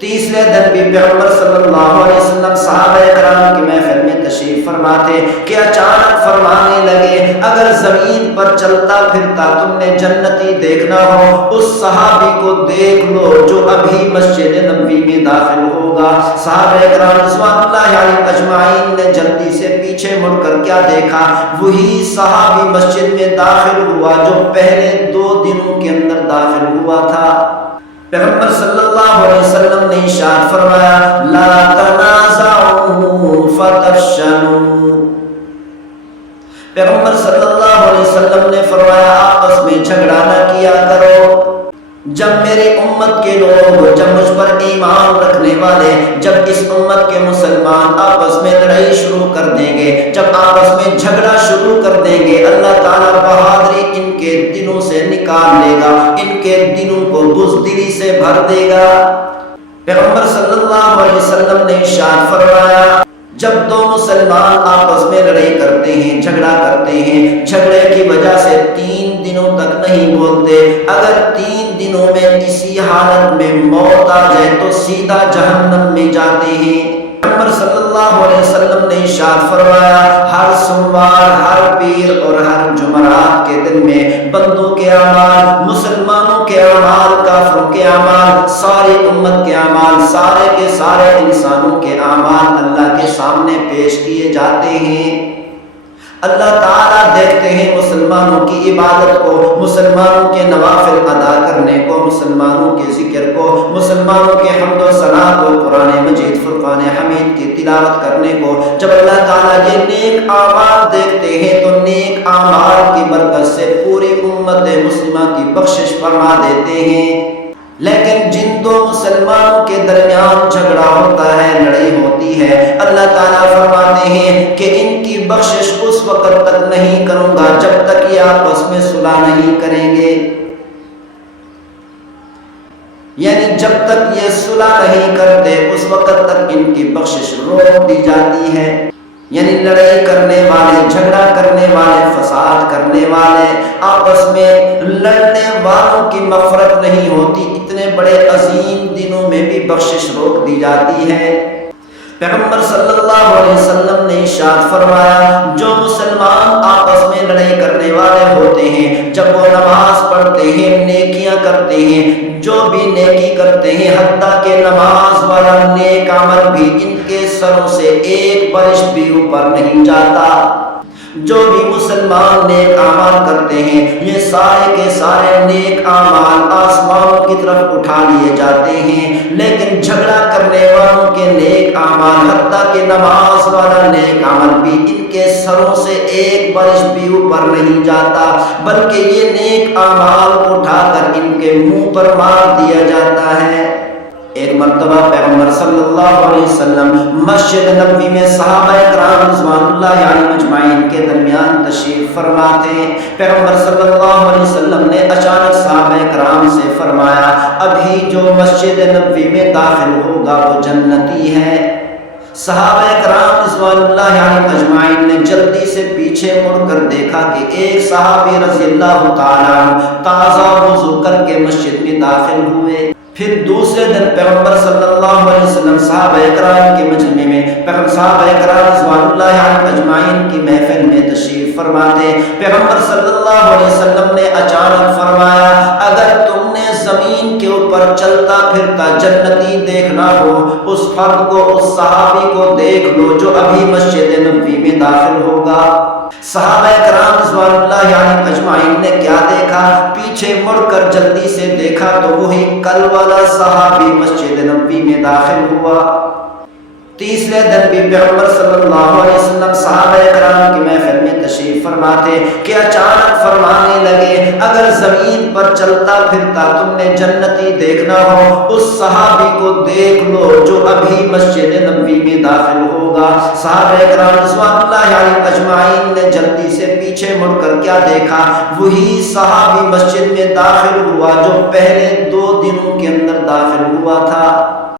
تیسرے دن بھی پیغمبر صلی اللہ علیہ وسلم صحابہ کرام کی محفل میں تشریف فرماتے کہ اچانک فرمانے لگے اگر زمین پر چلتا پھرتا تم نے جنتی دیکھنا ہو اس صحابی کو دیکھ لو جو ابھی مسجد نبوی میں داخل ہوگا۔ صحابہ کرام رضوان اللہ علیہم اجمعین نے جلدی سے پیچھے مڑ کر کیا دیکھا، وہی صحابی مسجد میں داخل ہوا جو پہلے 2 دنوں کے اندر داخل ہوا تھا۔ پیغمبر صلی اللہ علیہ وسلم نے ارشاد فرمایا لا تنازعوا فتفشلوا۔ پیغمبر صلی اللہ علیہ وسلم نے فرمایا آپس میں جھگڑا نہ کیا کرو۔ جب میری امت کے لوگ، جب مجھ پر ایمان رکھنے والے، جب اس امت کے مسلمان آپس میں لڑائی شروع کر دیں گے، جب آپس میں جھگڑا شروع کر دیں گے، اللہ تعالیٰ بہادری ان کے دلوں سے نکال لے گا، ان کے دلوں کو بزدلی سے بھر دے گا۔ پیغمبر صلی اللہ علیہ وسلم نے ارشاد فرمایا جب 2 مسلمان آپس میں لڑائی کرتے ہیں، جھگڑا کرتے ہیں، جھگڑے کی وجہ سے 3 دنوں تک نہیں بولتے، اگر 3 دنوں میں اسی حالت میں موت آ جائے تو سیدھا جہنم میں جاتے ہیں۔ پیغمبر صلی اللہ علیہ وسلم نے ارشاد فرمایا ہر سوموار، ہر پیر اور ہر جمعرات کے دن میں بندوں کے اعمال، مسلمانوں کے اعمال، کافروں کے اعمال، ساری امت کے اعمال، سارے کے سارے انسانوں کے اعمال اللہ کے سامنے پیش کیے جاتے ہیں۔ اللہ تعالیٰ دیکھتے ہیں مسلمانوں کی عبادت کو، مسلمانوں کے نوافل ادا کرنے کو، مسلمانوں کے ذکر کو، مسلمانوں کے حمد و ثنا کو، قرآن مجید فرقان حمید کی تلاوت کرنے کو۔ جب اللہ تعالیٰ یہ نیک اعمال دیکھتے ہیں تو نیک اعمال کی برکت سے پوری امت مسلمہ کی بخشش فرما دیتے ہیں۔ لیکن جن 2 مسلمانوں کے درمیان جھگڑا ہوتا ہے، لڑائی ہوتی ہے، اللہ تعالیٰ فرماتے ہیں کہ ان کی بخشش اس وقت تک نہیں کروں گا جب تک یہ آپس میں صلح نہیں کریں گے، یعنی جب تک یہ صلح نہیں کرتے اس وقت تک ان کی بخشش روک دی جاتی ہے۔ یعنی لڑائی کرنے والے، جھگڑا کرنے والے، فساد کرنے والے، آپس میں لڑنے والوں کی مغفرت نہیں ہوتی، اتنے بڑے عظیم دنوں میں بھی بخشش روک دی جاتی ہے۔ پیغمبر صلی اللہ علیہ وسلم نے ارشاد فرمایا جو مسلمان آپس میں لڑائی کرنے والے ہوتے ہیں جب وہ نماز پڑھتے ہیں، نیکیاں کرتے ہیں، جو بھی نیکی کرتے ہیں، حتیٰ کہ نماز والا نیک عمل بھی ان کے سروں سے 1 برش بھی اوپر نہیں جاتا۔ جو بھی مسلمان نیک اعمال کرتے ہیں یہ سارے کے سارے نیک اعمال آسمانوں کی طرف اٹھا لیے جاتے ہیں، لیکن جھگڑا کرنے والوں کے نیک اعمال، حتیٰ کہ نماز والا نیک عمل بھی ان کے سروں سے 1 برش بھی اوپر نہیں جاتا، بلکہ یہ نیک اعمال اٹھا کر ان کے منہ پر مار دیا جاتا ہے۔ ایک مرتبہ پیغمبر صلی اللہ علیہ وسلم مسجد نبوی میں صحابہ کرام رضوان اللہ علیہم اجمعین کے درمیان تشریف فرما تھے۔ پیغمبر صلی اللہ علیہ وسلم نے اچانک صحابہ کرام سے فرمایا ابھی جو مسجد نبوی میں داخل ہوگا وہ جنتی ہے۔ صحابہ کرام رضوان اللہ علیہم اجمعین نے جلدی سے پیچھے مڑ کر دیکھا کہ ایک صحابی رضی اللہ تعالیٰ عنہ تازہ وضو کر کے مسجد میں داخل ہوئے۔ پھر دوسرے دن پیغمبر صلی اللہ علیہ وسلم صحابہ کرام کے مجمع میں صحابہ کرام رضوان اللہ علیہم اجمعین کی محفل میں تشریف فرماتے، پیغمبر صلی اللہ علیہ وسلم نے اچانک فرمایا اگر تم نے زمین کے اوپر چلتا پھرتا جنتی دیکھنا ہو اس فرد کو، اس صحابی کو دیکھ لو جو ابھی مسجد نبوی میں داخل ہوگا۔ صحابہ کرام رضوان اللہ علیہم اجمعین نے کیا دیکھا؟ پیچھے مڑ کر جلدی سے دیکھا تو وہی کل والا صحابی مسجد نبوی میں داخل ہوا۔ تیسرے دن بھی پیغمبر صلی اللہ علیہ وسلم صحابہ کرام کی محفل میں تشریف فرماتے کہ اچانک فرمانے لگے اگر زمین پر چلتا پھرتا تم نے جنتی دیکھنا ہو اس صحابی کو دیکھ لو جو ابھی مسجد نبوی میں داخل ہوگا۔ صحابہ کرام رضوان اللہ علیہم اجمعین نے جلدی سے پیچھے مڑ کر کیا دیکھا؟ وہی صحابی مسجد میں داخل ہوا جو پہلے 2 دنوں کے اندر داخل ہوا تھا۔